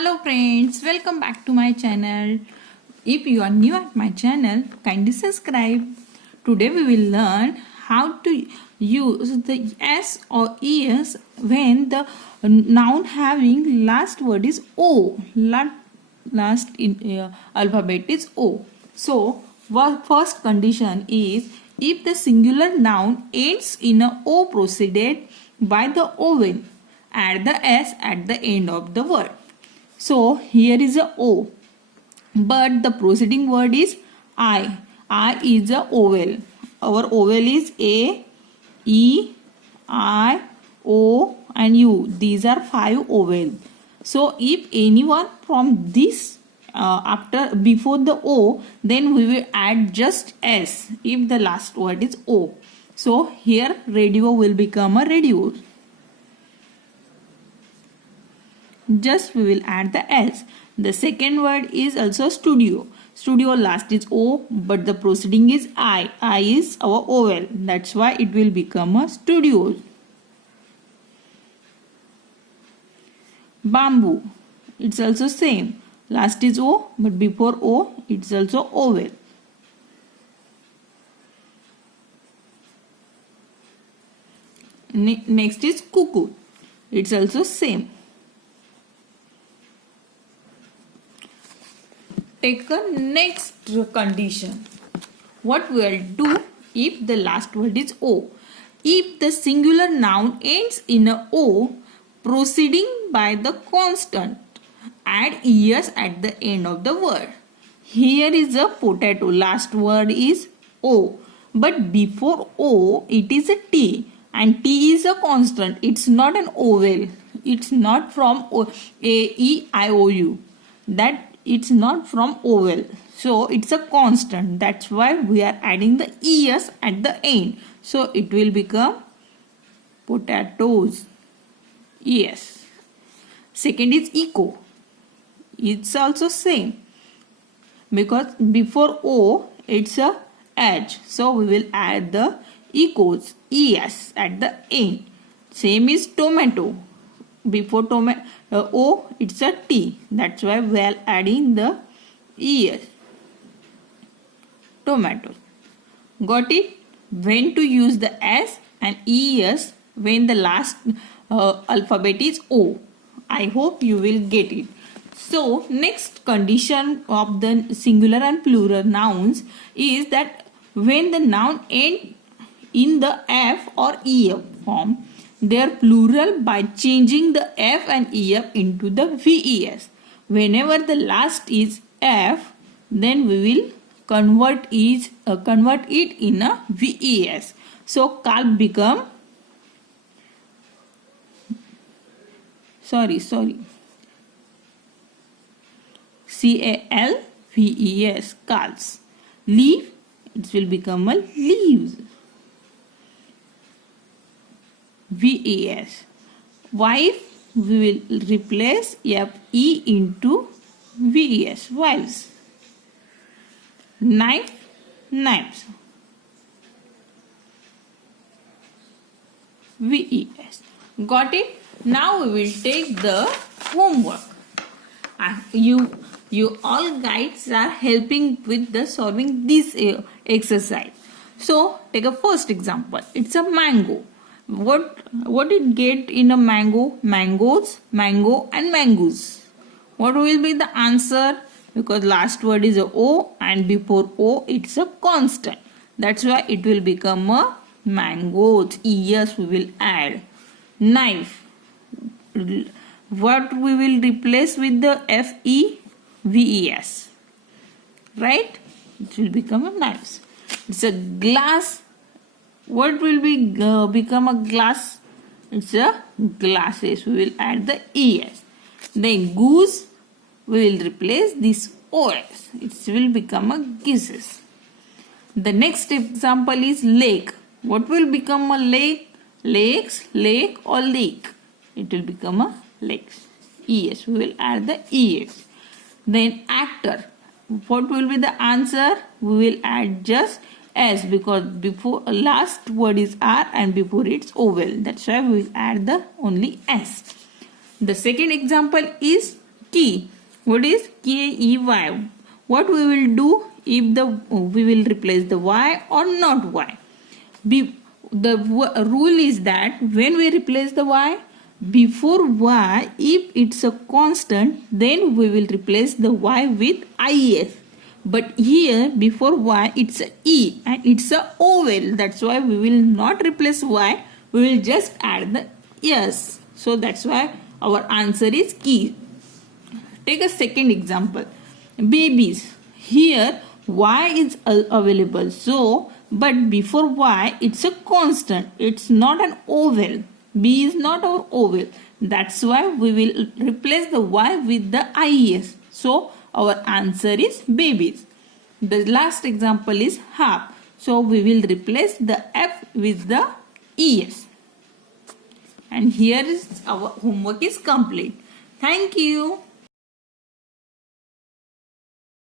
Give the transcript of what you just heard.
Hello friends, welcome back to my channel. If you are new at my channel, kindly subscribe. Today we will learn how to use the S or ES when the noun having last word is O. Last in alphabet is O. So first condition is if the singular noun ends in a O preceded by the vowel, add the S at the end of the word. So here is a O, but the preceding word is I. I is a vowel. Our vowel is A, E, I, O and U. These are 5 vowels. So if anyone from this before the O, then we will add just S if the last word is O. So here radio will become a radio. Just we will add the S. The second word is also studio. Studio last is O, but the preceding is I. I is our vowel. That's why it will become a studio. Bamboo. It's also same. Last is O, but before O, it's also vowel. Next is cuckoo. It's also same. Take a next condition. What we will do if the last word is O? If the singular noun ends in a O proceeding by the constant, add ES at the end of the word. Here is a potato. Last word is O. But before O, it is a T. And T is a constant. It's not an vowel. It's not from A-E-I-O-U. That it's not from vowel, so it's a constant. That's why we are adding the es at the end, so it will become potatoes. Yes. Second is echo. It's also same because before O it's a H, so we will add the echoes es at the end. Same is tomato. Before O, it's a T. That's why we are adding the ES. Tomato. Got it? When to use the S and ES when the last alphabet is O. I hope you will get it. So, next condition of the singular and plural nouns is that when the noun ends in the F or EF form, they are plural by changing the F and EF into the VES. Whenever the last is F, then we will convert it in a VES. So calf become CALVES, calves. Leaf, it will become a leaves. VES. Wife, we will replace FE into VES, wives. Knife, knives. VES. Got it? Now we will take the homework. You all guides are helping with the solving this exercise. So take a first example. It's a mango. What it get in a mango? Mangoes, mango and mangoes. What will be the answer? Because last word is a O and before O it's a constant. That's why it will become a mangoes. Yes, we will add. Knife. What we will replace with the FEVES? Right? It will become a knives. It's a glass. What will be become a glass? It's a glasses. We will add the ES. Then goose, we will replace this OS. It will become a geese. The next example is lake. What will become a lake? Lakes, lake or lake? It will become a lakes. ES. We will add the ES. Then actor. What will be the answer? We will add just S because before last word is R and before it's vowel. That's why we will add the only S. The second example is key. What is key? What we will do if we will replace the y or not y? Rule is that when we replace the y, before y, if it's a constant, then we will replace the y with is. But here before y it's a e and it's a vowel. That's why we will not replace y. We will just add the s. So that's why our answer is key. Take a second example. Babies. Here y is available. So but before y it's a constant. It's not an vowel. B is not our vowel. That's why we will replace the y with the is. So our answer is babies. The last example is half. So we will replace the f with the es. And here is our homework is complete. Thank you.